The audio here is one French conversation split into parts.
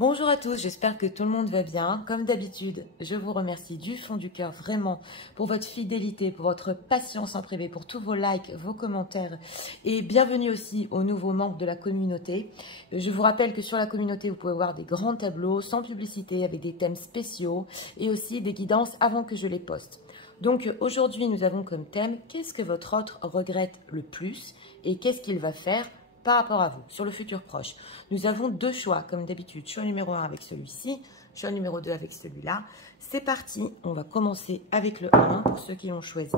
Bonjour à tous, j'espère que tout le monde va bien. Comme d'habitude, je vous remercie du fond du cœur vraiment pour votre fidélité, pour votre patience en privé, pour tous vos likes, vos commentaires et bienvenue aussi aux nouveaux membres de la communauté. Je vous rappelle que sur la communauté, vous pouvez voir des grands tableaux sans publicité avec des thèmes spéciaux et aussi des guidances avant que je les poste. Donc aujourd'hui, nous avons comme thème « Qu'est-ce que votre autre regrette le plus et qu'est-ce qu'il va faire ?» par rapport à vous, sur le futur proche. Nous avons deux choix, comme d'habitude. Choix numéro 1 avec celui-ci, choix numéro 2 avec celui-là. C'est parti, on va commencer avec le 1 pour ceux qui l'ont choisi.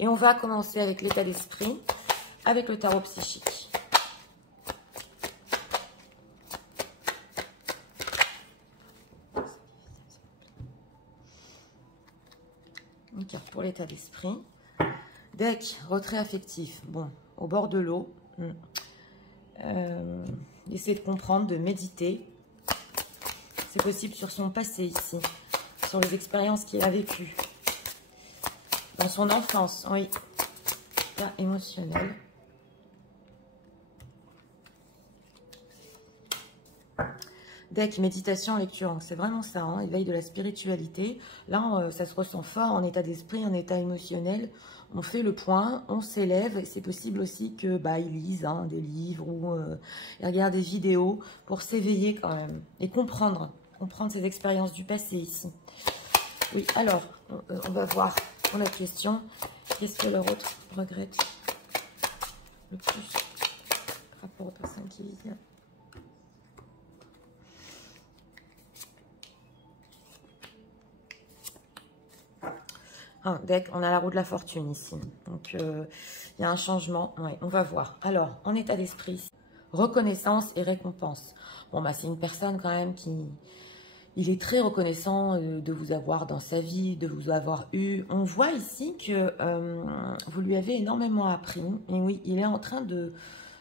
Et on va commencer avec l'état d'esprit, avec le tarot psychique. Une carte pour l'état d'esprit. Deck, retrait affectif. Bon, au bord de l'eau. Essayez de comprendre, de méditer. C'est possible sur son passé ici. Sur les expériences qu'il a vécues. Dans son enfance, oui. Pas émotionnel. Deck, méditation, lecture, c'est vraiment ça, hein, éveil de la spiritualité. Là, ça se ressent fort en état d'esprit, en état émotionnel. On fait le point, on s'élève. Et c'est possible aussi que ils lisent des livres ou ils regardent des vidéos pour s'éveiller quand même et comprendre ces expériences du passé ici. Oui, alors, on va voir pour la question, qu'est-ce que leur autre regrette le plus par rapport aux personnes qui vivent. Deck, on a la roue de la fortune ici. Donc, il y a un changement. Ouais, on va voir. Alors, en état d'esprit, reconnaissance et récompense. Bon, c'est une personne quand même qui... Il est très reconnaissant de vous avoir dans sa vie, de vous avoir eu. On voit ici que vous lui avez énormément appris. Et oui, il est en train de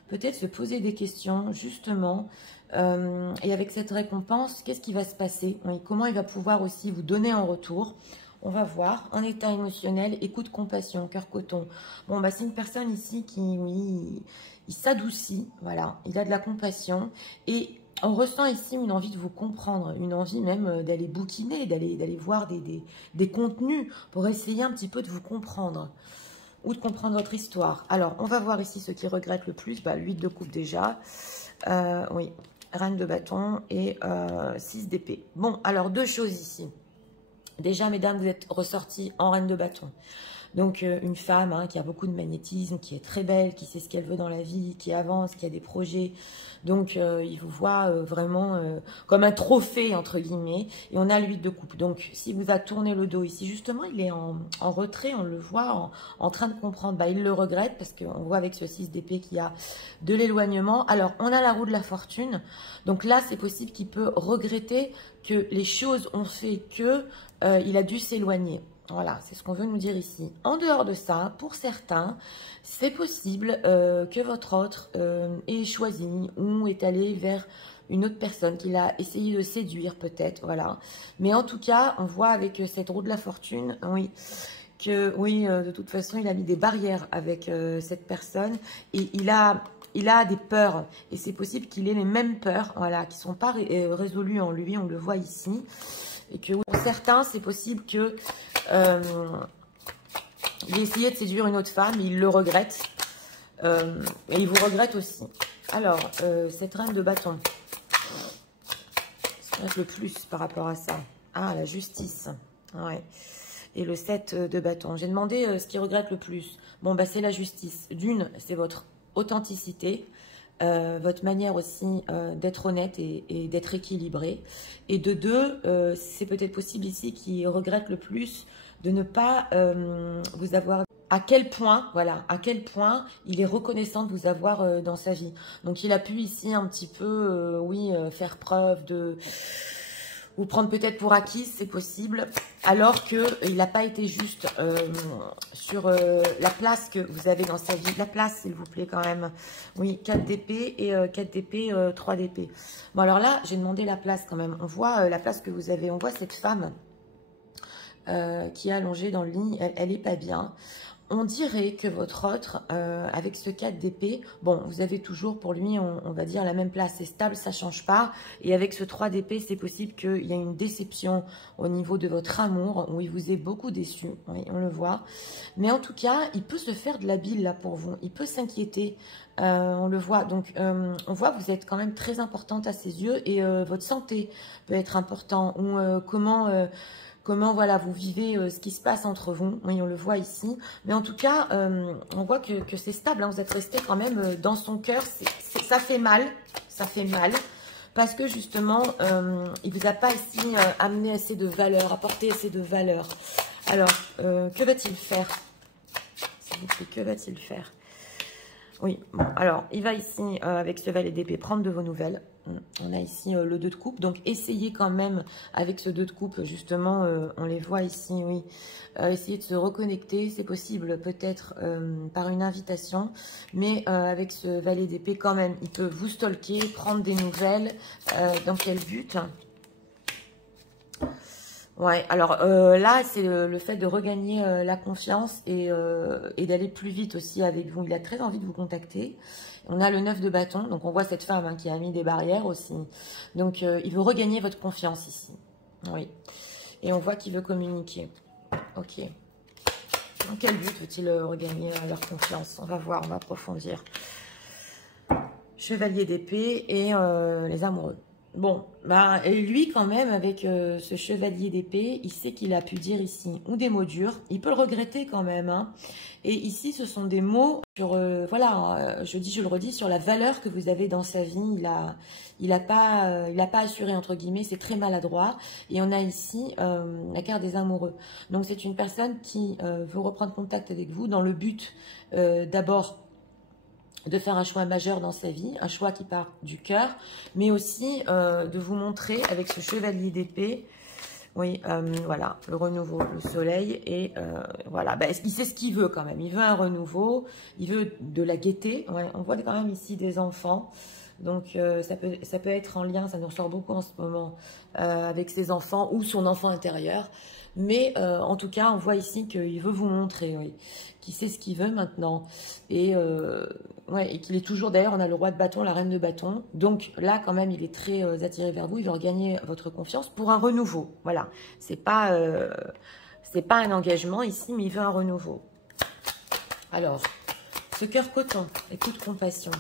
peut-être se poser des questions, justement. Et avec cette récompense, qu'est-ce qui va se passer? Oui, comment il va pouvoir aussi vous donner en retour? On va voir, en état émotionnel, écoute, compassion, cœur coton. Bon, c'est une personne ici qui, oui, il s'adoucit, voilà. Il a de la compassion et on ressent ici une envie de vous comprendre, une envie même d'aller bouquiner, d'aller voir des contenus pour essayer un petit peu de vous comprendre ou de comprendre votre histoire. Alors, on va voir ici ce qui regrette le plus. 8 de coupe déjà. Oui, reine de bâton et 6 d'épée. Bon, alors deux choses ici. Déjà, mesdames, vous êtes ressorties en reine de bâton. Donc, une femme qui a beaucoup de magnétisme, qui est très belle, qui sait ce qu'elle veut dans la vie, qui avance, qui a des projets. Donc, il vous voit vraiment comme un trophée, entre guillemets. Et on a le 8 de coupe. Donc, si vous a tourné le dos ici, justement, il est en retrait, on le voit, en train de comprendre. Il le regrette parce qu'on voit avec ce 6 d'épée qu'il y a de l'éloignement. Alors, on a la roue de la fortune. Donc là, c'est possible qu'il peut regretter que les choses ont fait que il a dû s'éloigner. Voilà, c'est ce qu'on veut nous dire ici. En dehors de ça, pour certains, c'est possible que votre autre ait choisi ou est allé vers une autre personne qu'il a essayé de séduire peut-être, voilà. Mais en tout cas, on voit avec cette roue de la fortune, oui, que oui, de toute façon, il a mis des barrières avec cette personne et il a des peurs et c'est possible qu'il ait les mêmes peurs, voilà, qui ne sont pas résolues en lui, on le voit ici. Et que pour certains, c'est possible que il ait essayé de séduire une autre femme, il le regrette. Et il vous regrette aussi. Alors, cette reine de bâton, ce qui reste le plus par rapport à ça. Ah, la justice. Ouais. Et le 7 de bâton. J'ai demandé ce qui regrette le plus. Bon, c'est la justice. D'une, c'est votre authenticité. Votre manière aussi d'être honnête et d'être équilibré. Et de deux, c'est peut-être possible ici qu'il regrette le plus de ne pas vous avoir... À quel point, voilà, à quel point il est reconnaissant de vous avoir dans sa vie. Donc, il a pu ici un petit peu, faire preuve de... Vous prendre peut-être pour acquise, c'est possible, alors qu'il n'a pas été juste sur la place que vous avez dans sa vie. La place, s'il vous plaît, quand même. Oui, 4 d'épée et 4 d'épée, 3 d'épée. Bon, alors là, j'ai demandé la place quand même. On voit la place que vous avez. On voit cette femme qui est allongée dans le lit. Elle n'est pas bien. on dirait que votre autre, avec ce 4 d'épée, bon, vous avez toujours pour lui, on va dire, la même place. C'est stable, ça ne change pas. Et avec ce 3 d'épée, c'est possible qu'il y ait une déception au niveau de votre amour, où il vous est beaucoup déçu. Oui, on le voit. Mais en tout cas, il peut se faire de la bile là pour vous. Il peut s'inquiéter. On le voit. Donc, on voit que vous êtes quand même très importante à ses yeux. Et votre santé peut être importante. Ou comment voilà, vous vivez ce qui se passe entre vous. Oui, on le voit ici. Mais en tout cas, on voit que c'est stable. Hein. Vous êtes resté quand même dans son cœur. Ça fait mal. Ça fait mal. Parce que justement, il ne vous a pas ici amené assez de valeur, apporté assez de valeur. Alors, que va-t-il faire? S'il vous plaît, que va-t-il faire? Oui, bon, alors, il va ici, avec ce valet d'épée, prendre de vos nouvelles. On a ici le 2 de coupe, donc essayez quand même avec ce 2 de coupe, justement, on les voit ici, oui, essayez de se reconnecter, c'est possible peut-être par une invitation, mais avec ce valet d'épée quand même, il peut vous stalker, prendre des nouvelles, dans quel but? Ouais, alors là, c'est le fait de regagner la confiance et d'aller plus vite aussi avec vous. Il a très envie de vous contacter. On a le 9 de bâton, donc on voit cette femme hein, qui a mis des barrières aussi. Donc, il veut regagner votre confiance ici. Oui. Et on voit qu'il veut communiquer. Ok. Dans quel but veut-il regagner leur confiance? On va voir, on va approfondir. Chevalier d'épée et les amoureux. Bon, bah, et lui quand même, avec ce chevalier d'épée, il sait qu'il a pu dire ici ou des mots durs. Il peut le regretter quand même. Hein. Et ici, ce sont des mots sur, voilà, je le redis, sur la valeur que vous avez dans sa vie. Il a pas assuré, entre guillemets, c'est très maladroit. Et on a ici la carte des amoureux. Donc, c'est une personne qui veut reprendre contact avec vous dans le but, d'abord, de faire un choix majeur dans sa vie, un choix qui part du cœur, mais aussi de vous montrer avec ce chevalier d'épée, oui, voilà, le renouveau, le soleil, et voilà, bah, il sait ce qu'il veut quand même, il veut un renouveau, il veut de la gaieté, ouais, on voit quand même ici des enfants, donc ça peut être en lien, ça nous ressort beaucoup en ce moment, avec ses enfants ou son enfant intérieur, mais en tout cas, on voit ici qu'il veut vous montrer, oui, qu'il sait ce qu'il veut maintenant, et ouais, et qu'il est toujours, d'ailleurs, on a le roi de bâton, la reine de bâton. Donc là, quand même, il est très attiré vers vous. Il veut regagner votre confiance pour un renouveau. Voilà. C'est pas un engagement ici, mais il veut un renouveau. Alors, ce cœur coton et toute compassion.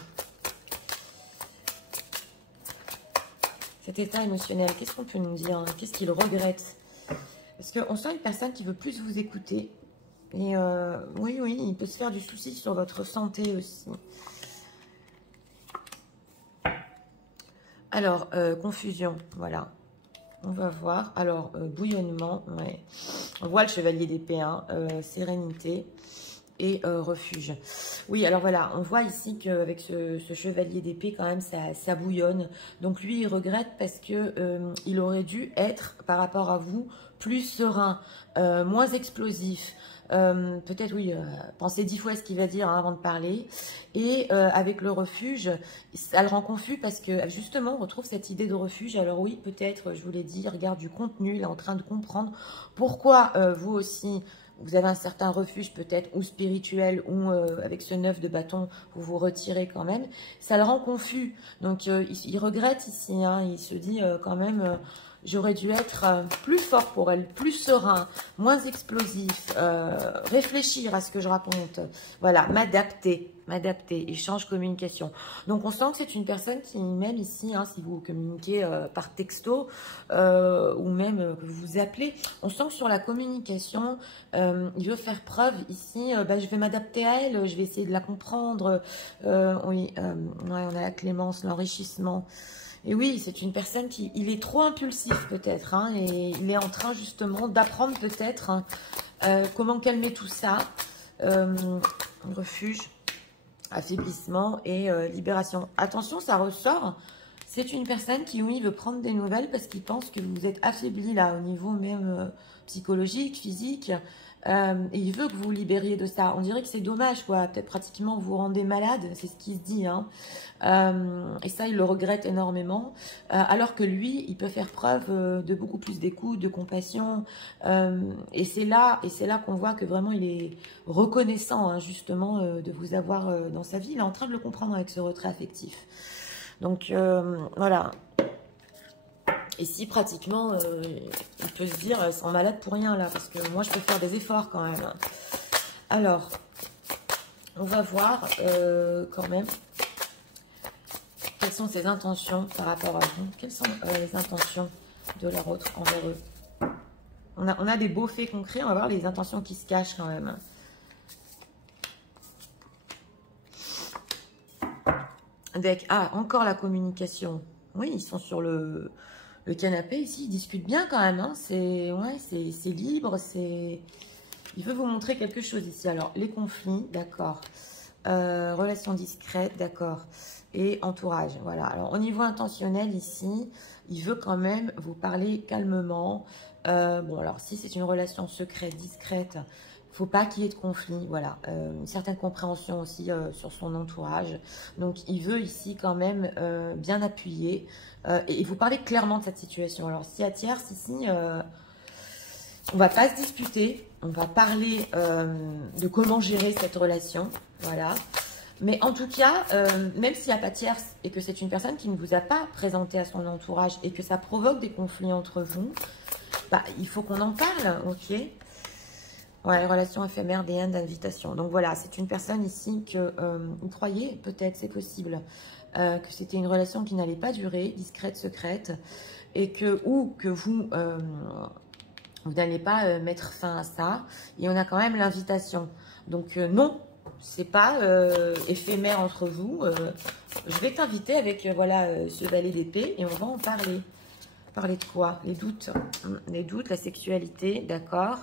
Cet état émotionnel, qu'est-ce qu'on peut nous dire? Hein? Qu'est-ce qu'il regrette? Parce qu'on sent une personne qui veut plus vous écouter. Et oui, il peut se faire du souci sur votre santé aussi. Alors, confusion, voilà. On va voir. Alors, bouillonnement, ouais. On voit le chevalier d'épée, hein, sérénité et refuge. Oui, alors voilà, on voit ici qu'avec ce chevalier d'épée, quand même, ça bouillonne. Donc, lui, il regrette parce que il aurait dû être, par rapport à vous, plus serein, moins explosif. Peut-être, oui, pensez 10 fois ce qu'il va dire hein, avant de parler. Et avec le refuge, ça le rend confus parce que, justement, on retrouve cette idée de refuge. Alors oui, peut-être, je vous l'ai dit, il regarde du contenu, il est en train de comprendre pourquoi vous aussi, vous avez un certain refuge peut-être, ou spirituel, ou avec ce 9 de bâton, vous vous retirez quand même. Ça le rend confus. Donc, il regrette ici, hein, il se dit quand même... J'aurais dû être plus fort pour elle, plus serein, moins explosif, réfléchir à ce que je raconte. Voilà, m'adapter, échange, communication. Donc, on sent que c'est une personne qui, même ici, hein, si vous communiquez par texto ou même que vous vous appelez, on sent que sur la communication, il veut faire preuve ici, je vais m'adapter à elle, je vais essayer de la comprendre. Oui, ouais, on a la clémence, l'enrichissement. Et oui, c'est une personne il est trop impulsif peut-être, hein, et il est en train justement d'apprendre peut-être hein, comment calmer tout ça. Refuge, affaiblissement et libération. Attention, ça ressort. C'est une personne qui, oui, veut prendre des nouvelles parce qu'il pense que vous êtes affaibli là, au niveau même psychologique, physique. Et il veut que vous vous libériez de ça. On dirait que c'est dommage, quoi. Peut-être pratiquement vous vous rendez malade, c'est ce qui se dit, hein. Et ça, il le regrette énormément. Alors que lui, il peut faire preuve de beaucoup plus d'écoute, de compassion. Et c'est là qu'on voit que vraiment il est reconnaissant, hein, justement, de vous avoir dans sa vie. Il est en train de le comprendre avec ce retrait affectif. Donc, voilà. Ici, pratiquement, il peut se dire, ils sont malades pour rien, là, parce que moi, je peux faire des efforts, quand même. Alors, on va voir, quand même, quelles sont ses intentions par rapport à vous. Quelles sont les intentions de leur autre envers eux. On a des beaux faits concrets, on va voir les intentions qui se cachent, quand même. Avec, encore la communication. Oui, ils sont sur le canapé ici, ils discutent bien quand même, hein. C'est libre, il veut vous montrer quelque chose ici. Alors, les conflits, d'accord. Relations discrètes, d'accord. Et entourage, voilà. Alors, au niveau intentionnel ici, il veut quand même vous parler calmement. Bon, alors, si c'est une relation secrète, discrète, il ne faut pas qu'il y ait de conflit, voilà. Une certaine compréhension aussi sur son entourage. Donc, il veut ici quand même bien appuyer et vous parler clairement de cette situation. Alors, si à tierce, ici, on ne va pas se disputer, on va parler de comment gérer cette relation, voilà. Mais en tout cas, même s'il n'y a pas de tierce et que c'est une personne qui ne vous a pas présenté à son entourage et que ça provoque des conflits entre vous, bah, il faut qu'on en parle, ok? Ouais, relation éphémère, des d'invitation. Donc voilà, c'est une personne ici que vous croyez, peut-être, c'est possible, que c'était une relation qui n'allait pas durer, discrète, secrète, et que, ou que vous n'allez pas mettre fin à ça. Et on a quand même l'invitation. Donc non, c'est pas éphémère entre vous. Je vais t'inviter avec voilà ce valet d'épée et on va en parler. Parler de quoi? Les doutes, la sexualité, d'accord.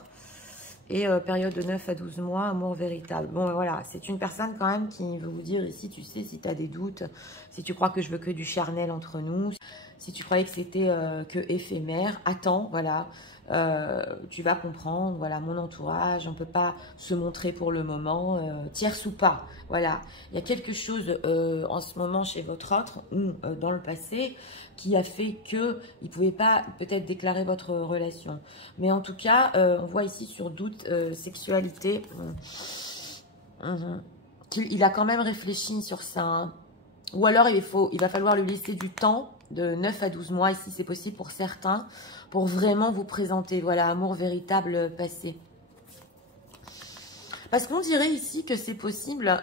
Et période de 9 à 12 mois, amour véritable. Bon, voilà, c'est une personne quand même qui veut vous dire ici, tu sais, si tu as des doutes, si tu crois que je veux que du charnel entre nous, si tu croyais que c'était que éphémère, attends, voilà, tu vas comprendre, voilà, mon entourage, on ne peut pas se montrer pour le moment, tierce ou pas, voilà. Il y a quelque chose en ce moment chez votre autre, ou dans le passé, qui a fait qu'il ne pouvait pas peut-être déclarer votre relation. Mais en tout cas, on voit ici sur doute, sexualité, qu'il a quand même réfléchi sur ça, hein. Ou alors il va falloir lui laisser du temps, de 9 à 12 mois, ici c'est possible pour certains, pour vraiment vous présenter, voilà, amour véritable passé. Parce qu'on dirait ici que c'est possible,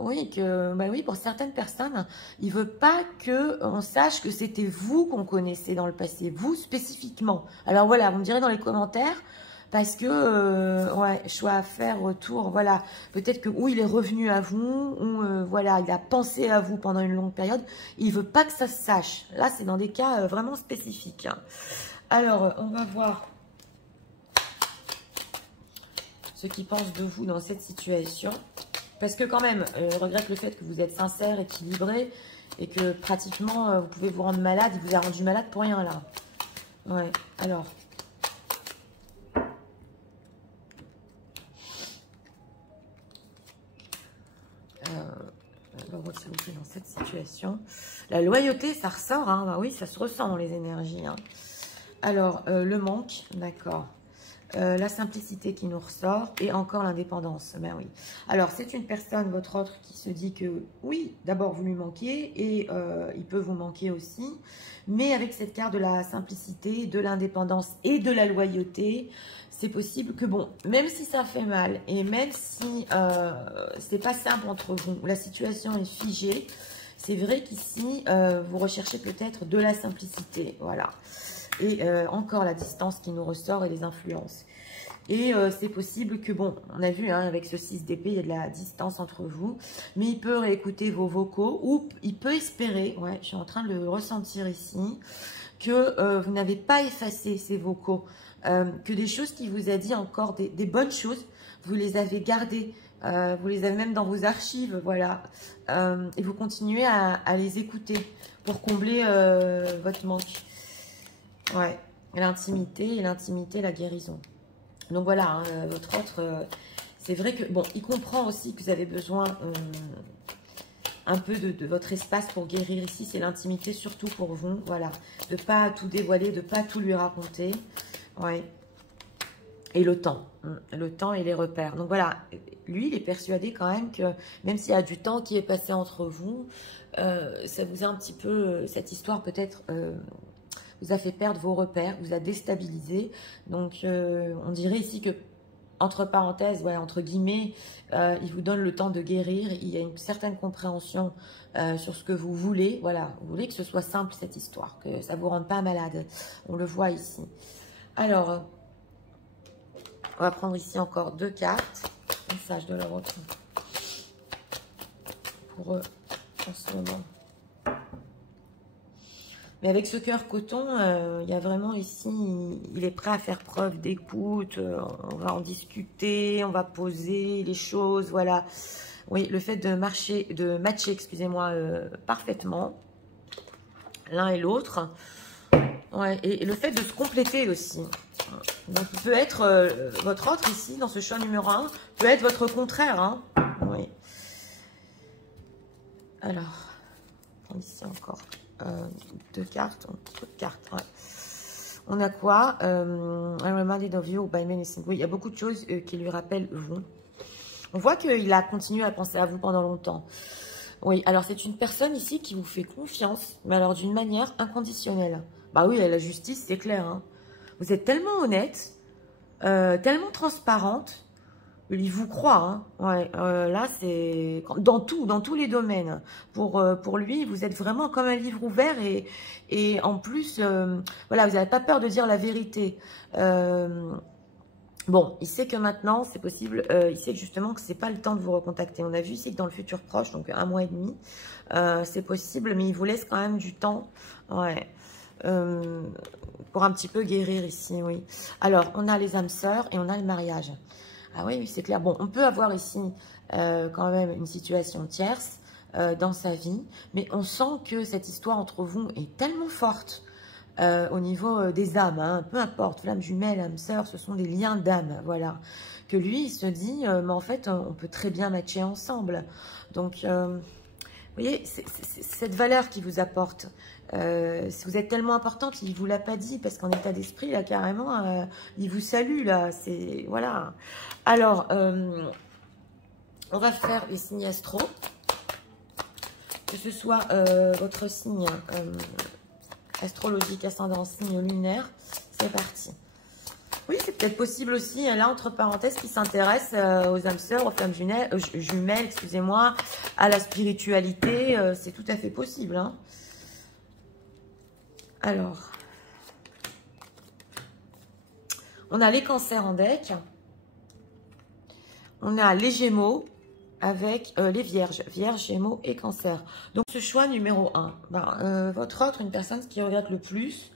oui, bah oui, pour certaines personnes, il ne veut pas qu'on sache que c'était vous qu'on connaissait dans le passé, vous spécifiquement. Alors voilà, vous me direz dans les commentaires, parce que, ouais, choix à faire, retour, voilà, peut-être que ou il est revenu à vous, ou voilà, il a pensé à vous pendant une longue période, il ne veut pas que ça se sache. Là, c'est dans des cas vraiment spécifiques, hein. Alors, on va voir ce qu'ils pensent de vous dans cette situation. Parce que quand même, je regrette le fait que vous êtes sincère, équilibré, et que pratiquement, vous pouvez vous rendre malade. Il vous a rendu malade pour rien, là. Ouais, alors. S'il vous plaît, dans cette situation. La loyauté, ça ressort, hein. Bah oui, ça se ressent dans les énergies, hein. Alors, le manque, d'accord. La simplicité qui nous ressort et encore l'indépendance. Ben oui. Alors, c'est une personne, votre autre, qui se dit que oui, d'abord vous lui manquez et il peut vous manquer aussi. Mais avec cette carte de la simplicité, de l'indépendance et de la loyauté, c'est possible que, bon, même si ça fait mal et même si c'est pas simple entre vous, la situation est figée, c'est vrai qu'ici, vous recherchez peut-être de la simplicité. Voilà. Et encore la distance qui nous ressort et les influences. Et c'est possible que, bon, on a vu, hein, avec ce 6 d'épée, il y a de la distance entre vous. Mais il peut réécouter vos vocaux ou il peut espérer, ouais, je suis en train de le ressentir ici, que vous n'avez pas effacé ces vocaux. Que des choses qu'il vous a dit, encore des bonnes choses, vous les avez gardées. Vous les avez même dans vos archives, voilà. Et vous continuez à les écouter pour combler votre manque. Ouais, l'intimité, la guérison. Donc voilà, hein, votre autre, c'est vrai que, bon, il comprend aussi que vous avez besoin un peu de votre espace pour guérir ici. C'est l'intimité surtout pour vous, voilà. De ne pas tout dévoiler, de ne pas tout lui raconter. Ouais. Et le temps et les repères. Donc voilà, lui, il est persuadé quand même que même s'il y a du temps qui est passé entre vous, ça vous a un petit peu, cette histoire peut-être vous a fait perdre vos repères, vous a déstabilisé. Donc on dirait ici que, entre parenthèses, ouais, entre guillemets, il vous donne le temps de guérir. Il y a une certaine compréhension sur ce que vous voulez. Voilà, vous voulez que ce soit simple cette histoire, que ça ne vous rende pas malade. On le voit ici. Alors, on va prendre ici encore 2 cartes. Message de leur autre. Pour eux, en ce moment. Mais avec ce cœur coton, il y a vraiment ici, il est prêt à faire preuve d'écoute. On va en discuter, on va poser les choses, voilà. Oui, le fait de matcher, excusez-moi, parfaitement, l'un et l'autre. Ouais, et le fait de se compléter aussi. Donc, peut être, votre autre ici, dans ce choix numéro 1, peut être votre contraire. Hein. Oui. Alors, on ici encore 2 cartes. Trop de cartes, ouais. On a quoi? I'm reminded of you by many things. Oui, il y a beaucoup de choses qui lui rappellent vous. On voit qu'il a continué à penser à vous pendant longtemps. Oui, alors c'est une personne ici qui vous fait confiance, mais alors d'une manière inconditionnelle. Bah oui, la justice, c'est clair. Hein. Vous êtes tellement honnête, tellement transparente, il vous croit. Hein. Ouais, là, c'est dans tous les domaines. Pour lui, vous êtes vraiment comme un livre ouvert et en plus, voilà, vous n'avez pas peur de dire la vérité. Bon, il sait que maintenant, c'est possible, il sait que justement que c'est pas le temps de vous recontacter. On a vu ici que dans le futur proche, donc 1 mois et demi, c'est possible, mais il vous laisse quand même du temps, ouais, pour un petit peu guérir ici, oui. Alors, on a les âmes sœurs et on a le mariage. Ah oui, oui, c'est clair. Bon, on peut avoir ici quand même une situation tierce dans sa vie, mais on sent que cette histoire entre vous est tellement forte. Au niveau des âmes, hein, peu importe, flamme jumelle, âme sœur, ce sont des liens d'âme, voilà. Que lui, il se dit, mais en fait, on peut très bien matcher ensemble. Donc, vous voyez, c'est cette valeur qu'il vous apporte. Si vous êtes tellement importante, il ne vous l'a pas dit, parce qu'en état d'esprit, là, carrément, il vous salue, là, c'est, voilà. Alors, on va faire les signes astro, que ce soit votre signe astrologique, ascendant, signe lunaire, c'est parti. Oui, c'est peut-être possible aussi, là, entre parenthèses, qui s'intéresse aux âmes sœurs, aux flammes jumelles, excusez-moi, à la spiritualité, c'est tout à fait possible. Hein. Alors, on a les cancers en deck, on a les gémeaux avec les vierges, gémeaux et cancer. Donc, ce choix numéro 1, ben, votre autre, une personne qui regrette le plus,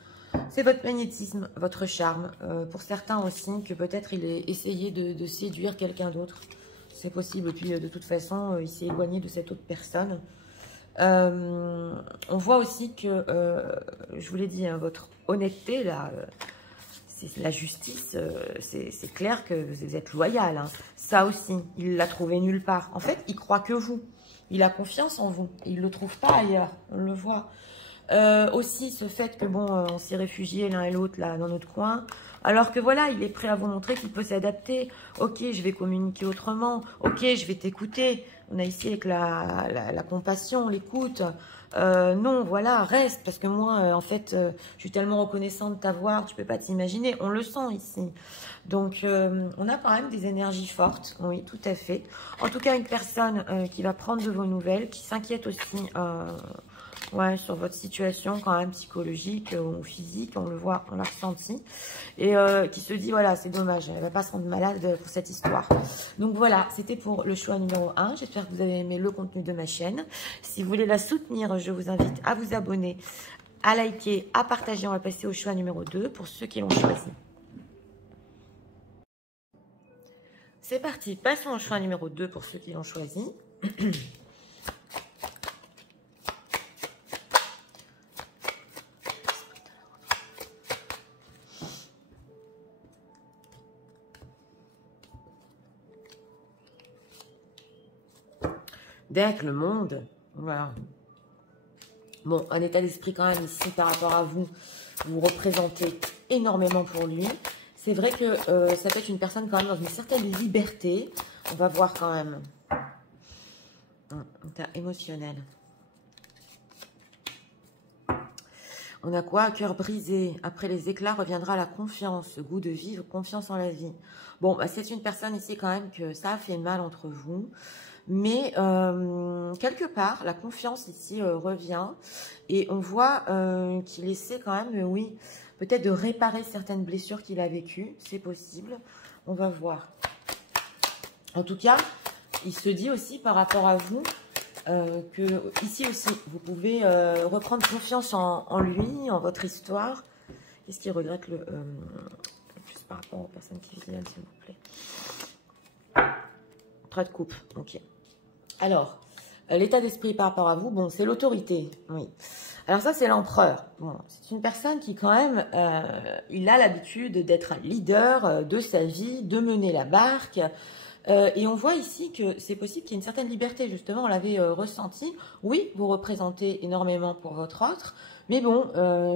c'est votre magnétisme, votre charme. Pour certains aussi, que peut-être il ait essayé de séduire quelqu'un d'autre. C'est possible. Et puis, de toute façon, il s'est éloigné de cette autre personne. On voit aussi que, je vous l'ai dit, hein, votre honnêteté, là, c'est la justice, c'est clair que vous êtes loyal. Hein. Ça aussi, il l'a trouvé nulle part. En fait, il croit que vous. Il a confiance en vous. Il ne le trouve pas ailleurs. On le voit. Aussi, ce fait que, bon, on s'est réfugiés l'un et l'autre, là, dans notre coin. Alors que, voilà, il est prêt à vous montrer qu'il peut s'adapter. Ok, je vais communiquer autrement. Ok, je vais t'écouter. On a ici avec la compassion, l'écoute. Non, voilà, reste, parce que moi, en fait, je suis tellement reconnaissante de t'avoir, tu peux pas t'imaginer, on le sent ici. Donc, on a quand même des énergies fortes, oui, tout à fait. En tout cas, une personne qui va prendre de vos nouvelles, qui s'inquiète aussi ouais, sur votre situation quand même psychologique ou physique, on le voit, on l'a ressenti, et qui se dit, voilà, c'est dommage, elle ne va pas se rendre malade pour cette histoire. Donc voilà, c'était pour le choix numéro 1, j'espère que vous avez aimé le contenu de ma chaîne. Si vous voulez la soutenir, je vous invite à vous abonner, à liker, à partager. On va passer au choix numéro 2 pour ceux qui l'ont choisi. C'est parti, passons au choix numéro 2 pour ceux qui l'ont choisi. deck, le monde. Voilà. Bon, un état d'esprit quand même ici par rapport à vous. Vous représentez énormément pour lui. C'est vrai que ça peut être une personne quand même dans une certaine liberté. On va voir quand même. État émotionnel. On a quoi? Cœur brisé. Après les éclats reviendra la confiance. Goût de vivre, confiance en la vie. Bon, bah, c'est une personne ici quand même que ça a fait mal entre vous. Mais quelque part, la confiance ici revient. Et on voit qu'il essaie quand même, oui, peut-être de réparer certaines blessures qu'il a vécues. C'est possible. On va voir. En tout cas, il se dit aussi par rapport à vous que ici aussi, vous pouvez reprendre confiance en lui, en votre histoire. Qu'est-ce qu'il regrette le plus par rapport aux personnes qui viennent, s'il vous plaît? 3 de coupe, ok. Alors, l'état d'esprit par rapport à vous, bon, c'est l'autorité, oui. Alors ça, c'est l'empereur. Bon, c'est une personne qui quand même, il a l'habitude d'être un leader de sa vie, de mener la barque. Et on voit ici que c'est possible qu'il y ait une certaine liberté, justement, on l'avait ressenti. Oui, vous représentez énormément pour votre autre, mais bon,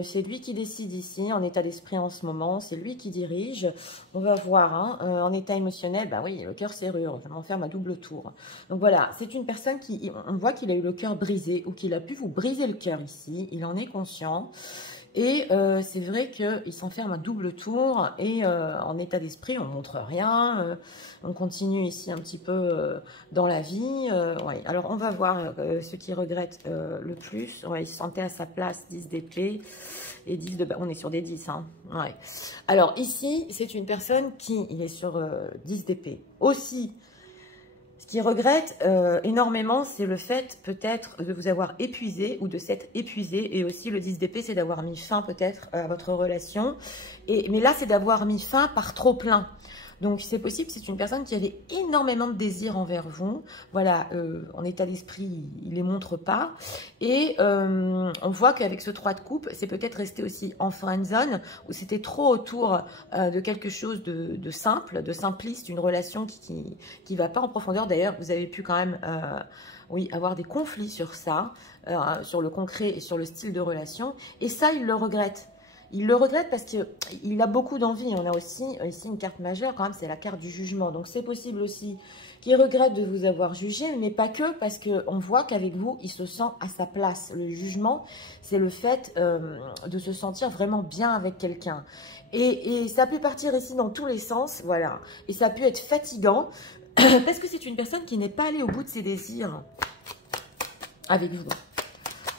c'est lui qui décide ici, en état d'esprit en ce moment, c'est lui qui dirige. On va voir, hein, en état émotionnel, bah oui, le cœur serrure, je vais m'en faire ma double tour. Donc voilà, c'est une personne qui, on voit qu'il a eu le cœur brisé, ou qu'il a pu vous briser le cœur ici, il en est conscient. Et c'est vrai qu'il s'enferme à double tour et en état d'esprit, on ne montre rien, on continue ici un petit peu dans la vie. Ouais. Alors, on va voir ce qui regrette le plus. Ouais, il se sentait à sa place, 10 d'épée et 10 de... On est sur des 10. Hein. Ouais. Alors, ici, c'est une personne qui il est sur 10 d'épée. Aussi, ce qu'il regrette énormément, c'est le fait peut-être de vous avoir épuisé ou de s'être épuisé. Et aussi le 10 d'épée, c'est d'avoir mis fin peut-être à votre relation. Mais là, c'est d'avoir mis fin par trop plein. Donc, c'est possible, c'est une personne qui avait énormément de désir envers vous. Voilà, en état d'esprit, il ne les montre pas. Et on voit qu'avec ce 3 de coupe, c'est peut-être resté aussi en friend zone, où c'était trop autour de quelque chose de simple, de simpliste, une relation qui ne va pas en profondeur. D'ailleurs, vous avez pu quand même oui, avoir des conflits sur ça, sur le concret et sur le style de relation. Et ça, il le regrette. Il le regrette parce qu'il a beaucoup d'envie. On a aussi ici une carte majeure, quand même, c'est la carte du jugement. Donc, c'est possible aussi qu'il regrette de vous avoir jugé, mais pas que, parce qu'on voit qu'avec vous, il se sent à sa place. Le jugement, c'est le fait de se sentir vraiment bien avec quelqu'un. Et ça peut partir ici dans tous les sens, voilà. Et ça peut être fatigant, parce que c'est une personne qui n'est pas allée au bout de ses désirs avec vous.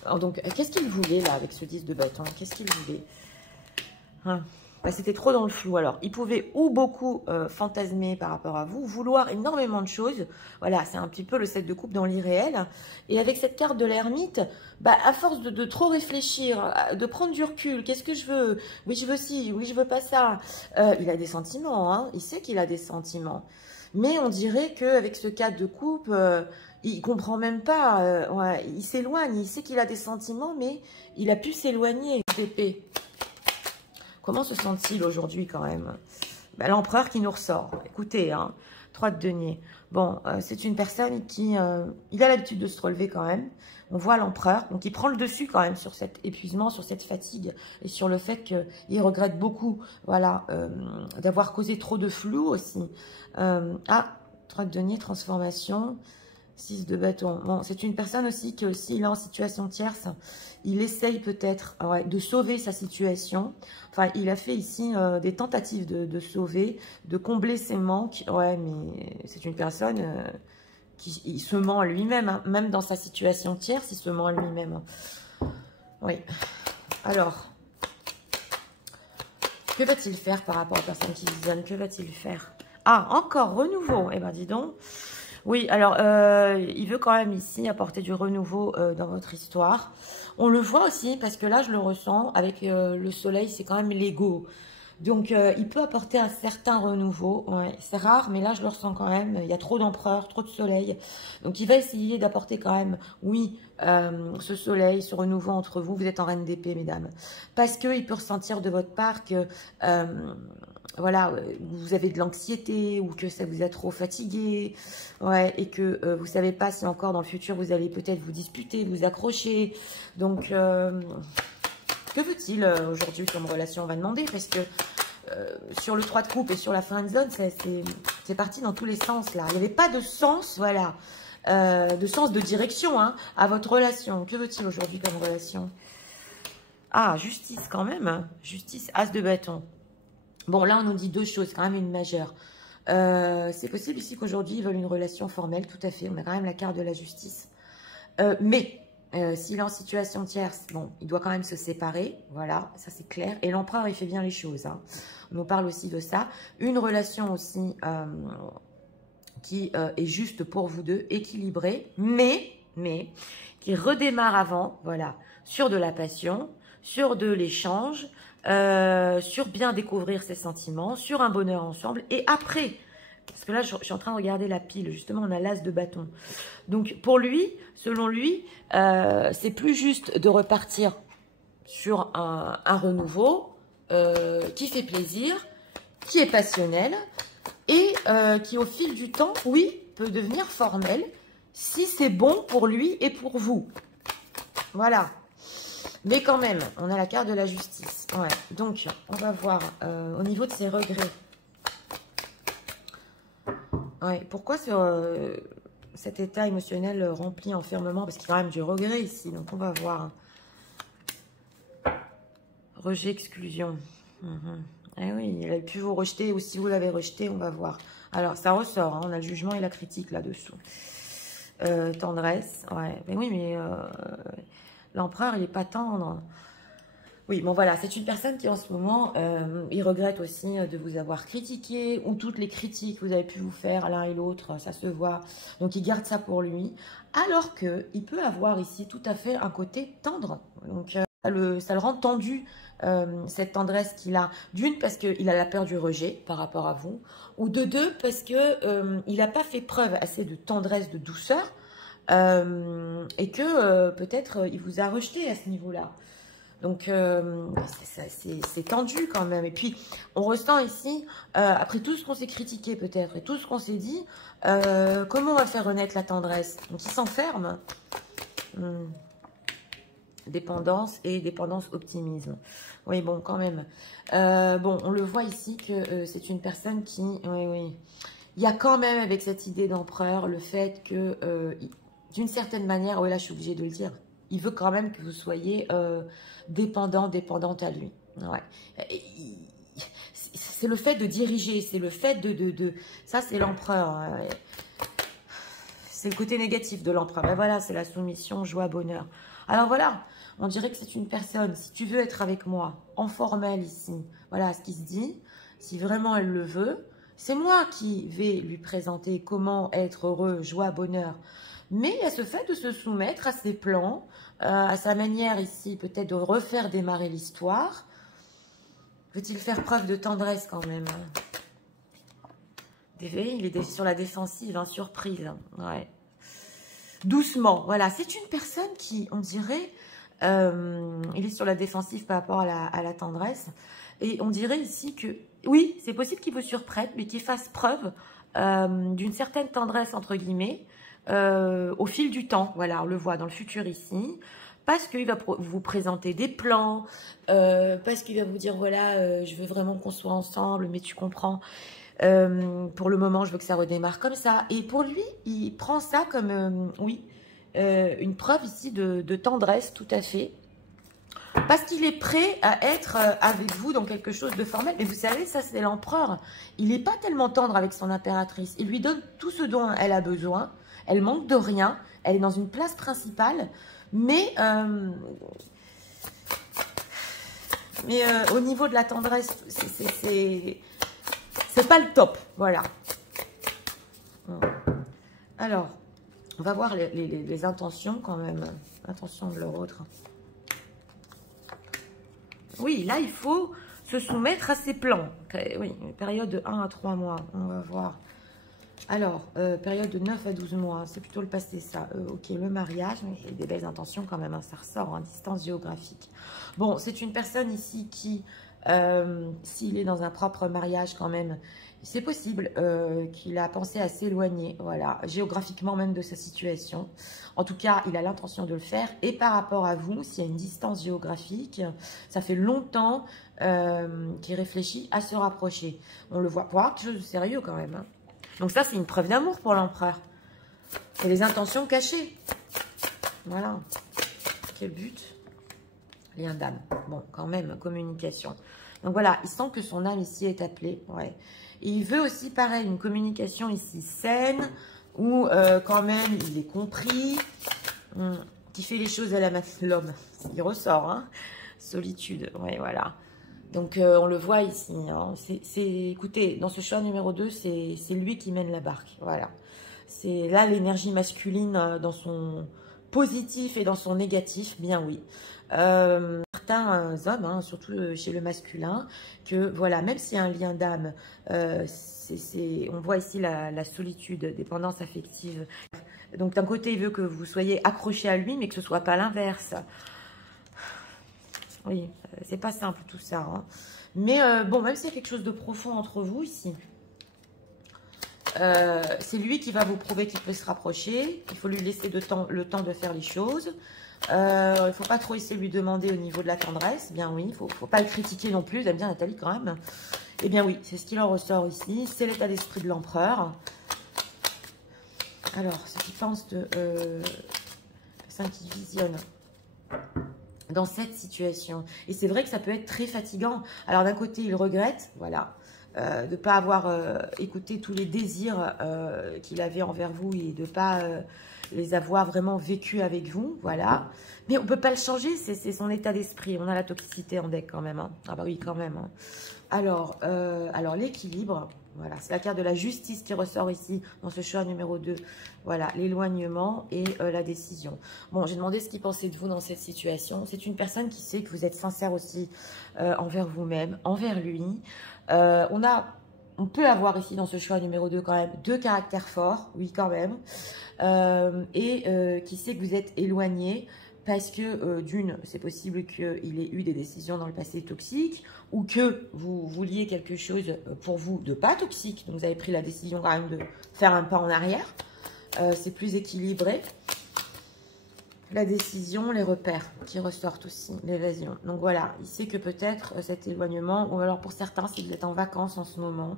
Alors donc, qu'est-ce qu'il voulait, là, avec ce 10 de bâton? Qu'est-ce qu'il voulait? Bah, c'était trop dans le flou. Alors, il pouvait ou beaucoup fantasmer par rapport à vous, vouloir énormément de choses. Voilà, c'est un petit peu le 7 de coupe dans l'irréel. Et avec cette carte de l'ermite, bah, à force de trop réfléchir, de prendre du recul, qu'est-ce que je veux? Oui, je veux ci, oui, je veux pas ça. Il a des sentiments, hein. Il sait qu'il a des sentiments. Mais on dirait qu'avec ce 4 de coupe, il comprend même pas. Ouais, il s'éloigne, il sait qu'il a des sentiments, mais il a pu s'éloigner d'épée. Comment se sent-il aujourd'hui quand même? Ben, l'empereur qui nous ressort. Écoutez, hein, 3 de denier. Bon, c'est une personne qui il a l'habitude de se relever quand même. On voit l'empereur, donc il prend le dessus quand même sur cet épuisement, sur cette fatigue et sur le fait qu'il regrette beaucoup, voilà, d'avoir causé trop de flou aussi. 3 de denier, transformation. 6 de bâton. Bon, c'est une personne aussi qui aussi, là, en situation tierce, il essaye peut-être de sauver sa situation. Enfin, il a fait ici des tentatives de sauver, de combler ses manques. Ouais, mais c'est une personne qui il se ment à lui-même, hein. Même dans sa situation tierce, il se ment à lui-même. Oui. Alors, que va-t-il faire par rapport aux personnes qui visionnent? Que va-t-il faire? Ah, encore renouveau. Eh ben, dis donc. Oui, alors, il veut quand même ici apporter du renouveau dans votre histoire. On le voit aussi, parce que là, je le ressens, avec le soleil, c'est quand même l'ego. Donc, il peut apporter un certain renouveau. Ouais, c'est rare, mais là, je le ressens quand même. Il y a trop d'empereur, trop de soleil. Donc, il va essayer d'apporter quand même, oui, ce soleil, ce renouveau entre vous. Vous êtes en reine d'épée, mesdames. Parce qu'il peut ressentir de votre part que... voilà, vous avez de l'anxiété ou que ça vous a trop fatigué, ouais, et que vous savez pas si encore dans le futur vous allez peut-être vous disputer, vous accrocher. Donc, que veut-il aujourd'hui comme relation? On va demander parce que sur le 3 de coupe et sur la friend zone, c'est parti dans tous les sens là. Il n'y avait pas de sens, voilà, de sens de direction hein, à votre relation. Que veut-il aujourd'hui comme relation? Ah, justice quand même, hein. Justice, as de bâton. Bon, là, on nous dit deux choses, quand même une majeure. C'est possible ici qu'aujourd'hui, ils veulent une relation formelle, tout à fait. On a quand même la carte de la justice. Mais, s'il est en situation tierce, bon, il doit quand même se séparer. Voilà, ça c'est clair. Et l'empereur, il fait bien les choses. Hein. On nous parle aussi de ça. Une relation aussi qui est juste pour vous deux, équilibrée, mais qui redémarre avant, voilà, sur de la passion, sur de l'échange, sur bien découvrir ses sentiments, sur un bonheur ensemble. Et après, parce que là, je suis en train de regarder la pile, justement, on a l'as de bâton. Donc, pour lui, selon lui, c'est plus juste de repartir sur un renouveau qui fait plaisir, qui est passionnel et qui, au fil du temps, oui, peut devenir formel si c'est bon pour lui et pour vous. Voilà. Mais quand même, on a la carte de la justice. Ouais. Donc, on va voir au niveau de ses regrets. Ouais. Pourquoi sur cet état émotionnel rempli enfermement? Parce qu'il y a quand même du regret ici. Donc, on va voir. Rejet, exclusion. Eh oui, il a pu vous rejeter ou si vous l'avez rejeté, on va voir. Alors, ça ressort. Hein, on a le jugement et la critique là-dessous. Tendresse. Ouais. Mais oui, mais l'empereur, il n'est pas tendre. Oui, bon voilà, c'est une personne qui en ce moment, il regrette aussi de vous avoir critiqué ou toutes les critiques que vous avez pu vous faire l'un et l'autre, ça se voit. Donc, il garde ça pour lui. Alors qu'il peut avoir ici tout à fait un côté tendre. Donc, ça le rend tendu, cette tendresse qu'il a. D'une, parce qu'il a la peur du rejet par rapport à vous. Ou de deux, parce que il n'a pas fait preuve assez de tendresse, de douceur. Et que peut-être il vous a rejeté à ce niveau-là. Donc, c'est tendu quand même. Et puis, on ressent ici, après tout ce qu'on s'est critiqué peut-être, et tout ce qu'on s'est dit, comment on va faire renaître la tendresse? Donc, il s'enferme. Dépendance et dépendance, optimisme. Oui, bon, quand même. Bon, on le voit ici que c'est une personne qui... Oui. Il y a quand même, avec cette idée d'empereur, le fait que, d'une certaine manière, oui, là, je suis obligée de le dire, il veut quand même que vous soyez dépendante à lui. Ouais. C'est le fait de diriger, c'est le fait de... Ça, c'est l'empereur. C'est le côté négatif de l'empereur. Ben voilà, c'est la soumission, joie, bonheur. Alors voilà, on dirait que c'est une personne, si tu veux être avec moi, en formel ici, voilà ce qui se dit, si vraiment elle le veut, c'est moi qui vais lui présenter comment être heureux, joie, bonheur. Mais il y a ce fait de se soumettre à ses plans, à sa manière ici, peut-être de refaire démarrer l'histoire. Veut-il faire preuve de tendresse quand même? Il est sur la défensive, hein, surprise. Ouais. Doucement, voilà. C'est une personne qui, on dirait, il est sur la défensive par rapport à la tendresse. Et on dirait ici que, oui, c'est possible qu'il vous surprenne, mais qu'il fasse preuve d'une certaine tendresse, entre guillemets, au fil du temps. Voilà, on le voit dans le futur ici. Parce qu'il va vous présenter des plans, parce qu'il va vous dire, voilà, je veux vraiment qu'on soit ensemble, mais tu comprends, pour le moment, je veux que ça redémarre comme ça. Et pour lui, il prend ça comme, oui, une preuve ici de tendresse, tout à fait. Parce qu'il est prêt à être avec vous dans quelque chose de formel. Mais vous savez, ça, c'est l'empereur. Il n'est pas tellement tendre avec son impératrice. Il lui donne tout ce dont elle a besoin. Elle manque de rien. Elle est dans une place principale. Mais au niveau de la tendresse, c'est pas le top. Voilà. Alors, on va voir les intentions quand même. Intentions de leur autre. Oui, là, il faut se soumettre à ses plans. Oui, une période de 1 à 3 mois. On va voir. Alors, période de 9 à 12 mois. C'est plutôt le passé, ça. Ok, le mariage. Mais des belles intentions quand même. Hein, ça ressort en distance géographique. Bon, c'est une personne ici qui S'il est dans un propre mariage quand même, c'est possible qu'il a pensé à s'éloigner, voilà, géographiquement même de sa situation. En tout cas, il a l'intention de le faire. Et par rapport à vous, s'il y a une distance géographique, ça fait longtemps qu'il réfléchit à se rapprocher. On le voit pour avoir quelque chose de sérieux quand même. Hein. Donc ça, c'est une preuve d'amour pour l'empereur. C'est les intentions cachées. Voilà. Quel but? Lien d'âme. Bon, quand même, communication. Donc voilà, il sent que son âme ici est appelée. Ouais. Et il veut aussi, pareil, une communication ici saine, où quand même il est compris, qui fait les choses à la l'homme. Il ressort, hein. Solitude, ouais, voilà. Donc on le voit ici. Hein. Écoutez, dans ce choix numéro 2, c'est lui qui mène la barque. Voilà. C'est là l'énergie masculine dans son positif et dans son négatif, bien oui. Certains hommes, hein, surtout chez le masculin, que voilà, même s'il y a un lien d'âme, on voit ici la solitude, dépendance affective. Donc d'un côté, il veut que vous soyez accrochés à lui, mais que ce ne soit pas l'inverse. Oui, c'est pas simple tout ça. Hein. Mais bon, même s'il y a quelque chose de profond entre vous ici, c'est lui qui va vous prouver qu'il peut se rapprocher. Il faut lui laisser le temps de faire les choses. Il ne faut pas trop essayer de lui demander au niveau de la tendresse. Bien oui, il ne faut pas le critiquer non plus. Vous aimez bien Nathalie quand même. Eh bien oui, c'est ce qu'il en ressort ici. C'est l'état d'esprit de l'empereur. Alors, ce qu'il pense de... personne qui visionne dans cette situation. Et c'est vrai que ça peut être très fatigant. Alors d'un côté, il regrette, voilà, de ne pas avoir écouté tous les désirs qu'il avait envers vous et de ne pas les avoir vraiment vécus avec vous, voilà. Mais on ne peut pas le changer, c'est son état d'esprit. On a la toxicité en deck quand même. Hein. Ah bah oui, quand même. Hein. Alors l'équilibre, voilà, c'est la carte de la justice qui ressort ici dans ce choix numéro 2. Voilà, l'éloignement et la décision. Bon, j'ai demandé ce qu'il pensait de vous dans cette situation. C'est une personne qui sait que vous êtes sincère aussi envers vous-même, envers lui. On peut avoir ici dans ce choix numéro 2 quand même 2 caractères forts, oui quand même, qui sait que vous êtes éloigné parce que d'une, c'est possible qu'il ait eu des décisions dans le passé toxiques ou que vous vouliez quelque chose pour vous de pas toxique, donc vous avez pris la décision quand même de faire un pas en arrière, c'est plus équilibré. La décision, les repères qui ressortent aussi, l'évasion. Donc voilà, il sait que peut-être cet éloignement, ou alors pour certains, si vous êtes en vacances en ce moment,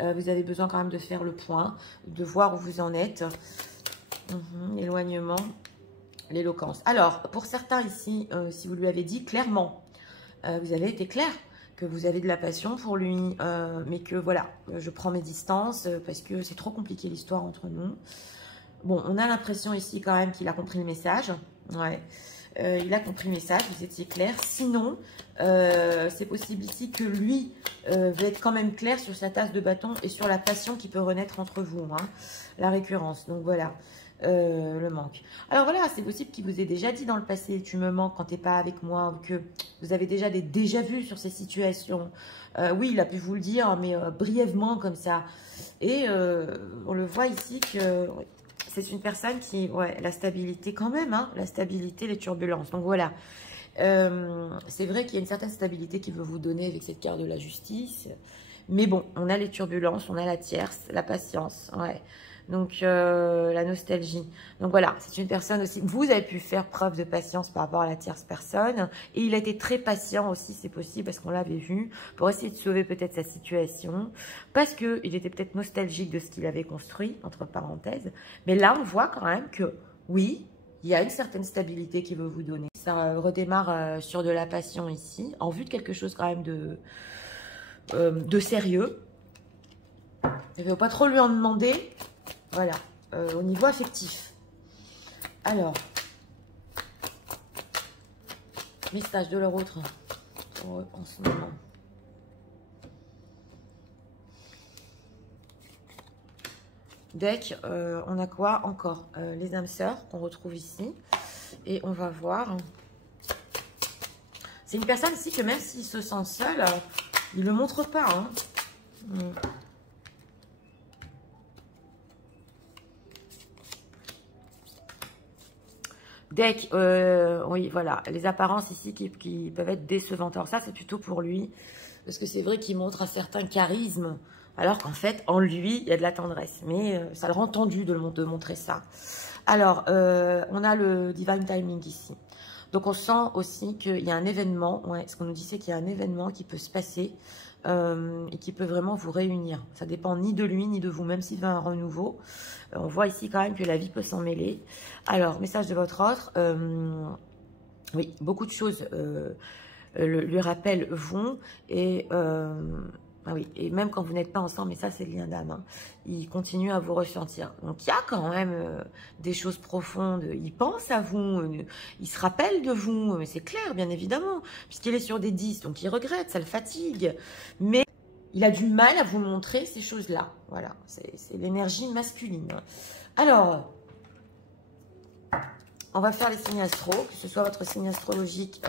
vous avez besoin quand même de faire le point, de voir où vous en êtes. Éloignement, l'éloquence. Alors, pour certains ici, si vous lui avez dit clairement, vous avez été clair, que vous avez de la passion pour lui, mais que voilà, je prends mes distances parce que c'est trop compliqué l'histoire entre nous. Bon, on a l'impression ici quand même qu'il a compris le message. Ouais, il a compris le message, vous étiez clair. Sinon, c'est possible ici que lui veut être quand même clair sur sa tasse de bâton et sur la passion qui peut renaître entre vous. Hein, la récurrence, donc voilà, le manque. Alors voilà, c'est possible qu'il vous ait déjà dit dans le passé, tu me manques quand tu n'es pas avec moi, ou que vous avez déjà des déjà-vus sur ces situations. Oui, il a pu vous le dire, mais brièvement comme ça. Et on le voit ici que... C'est une personne qui, ouais, la stabilité quand même, hein, la stabilité, les turbulences. Donc voilà, c'est vrai qu'il y a une certaine stabilité qu'il veut vous donner avec cette carte de la justice. Mais bon, on a les turbulences, on a la tierce, la patience, ouais. Donc la nostalgie. Donc voilà, c'est une personne aussi. Vous avez pu faire preuve de patience par rapport à la tierce personne. Et il a été très patient aussi, c'est possible, parce qu'on l'avait vu, pour essayer de sauver peut-être sa situation. Parce qu'il était peut-être nostalgique de ce qu'il avait construit, entre parenthèses. Mais là, on voit quand même que, oui, il y a une certaine stabilité qu'il veut vous donner. Ça redémarre sur de la passion ici, en vue de quelque chose quand même de sérieux. Il ne faut pas trop lui en demander. Voilà, au niveau affectif. Alors, message de leur autre pour eux en ce moment. Deck, on a quoi encore? Les âmes sœurs qu'on retrouve ici. Et on va voir. C'est une personne ici que même s'il se sent seul, il ne le montre pas. Hein. Deck, oui, voilà, les apparences ici qui peuvent être décevantes. Alors ça, c'est plutôt pour lui, parce que c'est vrai qu'il montre un certain charisme, alors qu'en fait, en lui, il y a de la tendresse. Mais ça le rend tendu de montrer ça. Alors, on a le Divine Timing ici. Donc, on sent aussi qu'il y a un événement. Ouais, ce qu'on nous dit, c'est qu'il y a un événement qui peut se passer et qui peut vraiment vous réunir. Ça dépend ni de lui, ni de vous, même s'il veut un renouveau. On voit ici quand même que la vie peut s'en mêler. Alors, message de votre autre. Oui, beaucoup de choses lui rappellent vont. Et, ah oui, et même quand vous n'êtes pas ensemble, mais ça c'est le lien d'âme, hein, il continue à vous ressentir. Donc il y a quand même des choses profondes. Il pense à vous, il se rappelle de vous, mais c'est clair, bien évidemment, puisqu'il est sur des 10, donc il regrette, ça le fatigue. Mais il a du mal à vous montrer ces choses-là. Voilà, c'est l'énergie masculine. Alors, on va faire les signes astro, que ce soit votre signe astrologique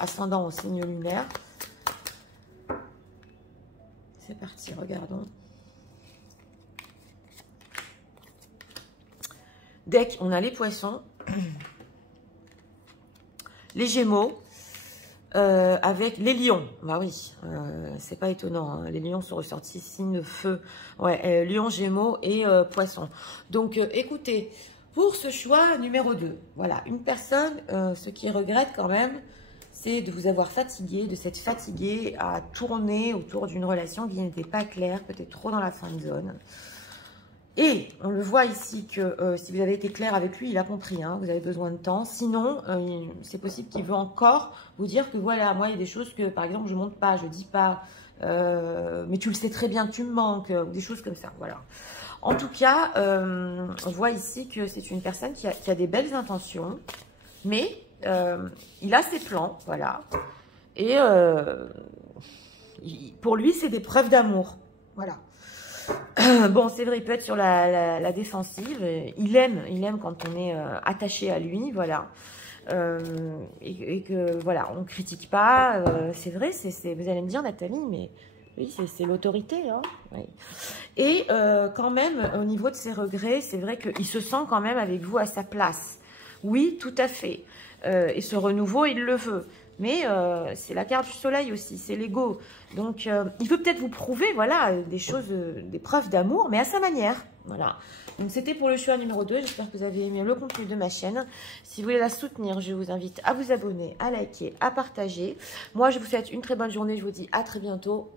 ascendant au signe lunaire. C'est parti, regardons. Deck, on a les poissons, les gémeaux, avec les lions. Bah oui, c'est pas étonnant, hein. Les lions sont ressortis signe feu. Ouais, lion, gémeaux et poissons. Donc, écoutez, pour ce choix numéro 2, voilà, une personne, ce qui regrette quand même, c'est de vous avoir fatigué, de s'être fatigué à tourner autour d'une relation qui n'était pas claire, peut-être trop dans la friend zone. Et on le voit ici que si vous avez été clair avec lui, il a compris, hein, vous avez besoin de temps. Sinon, c'est possible qu'il veut encore vous dire que voilà, moi il y a des choses que par exemple je ne montre pas, je ne dis pas, mais tu le sais très bien, tu me manques, ou des choses comme ça, voilà. En tout cas, on voit ici que c'est une personne qui a des belles intentions, mais il a ses plans, voilà. Et pour lui, c'est des preuves d'amour, voilà. Bon, c'est vrai, il peut être sur la défensive. Il aime quand on est attaché à lui, voilà. Et que, voilà, on ne critique pas. C'est vrai, vous allez me dire, Nathalie, mais oui, c'est l'autorité. Hein, oui. Et quand même, au niveau de ses regrets, c'est vrai qu'il se sent quand même avec vous à sa place. Oui, tout à fait. Et ce renouveau, il le veut. Mais c'est la carte du soleil aussi, c'est l'ego. Donc, il veut peut-être vous prouver, voilà, des choses, des preuves d'amour, mais à sa manière. Voilà. Donc, c'était pour le choix numéro 2. J'espère que vous avez aimé le contenu de ma chaîne. Si vous voulez la soutenir, je vous invite à vous abonner, à liker, à partager. Moi, je vous souhaite une très bonne journée. Je vous dis à très bientôt.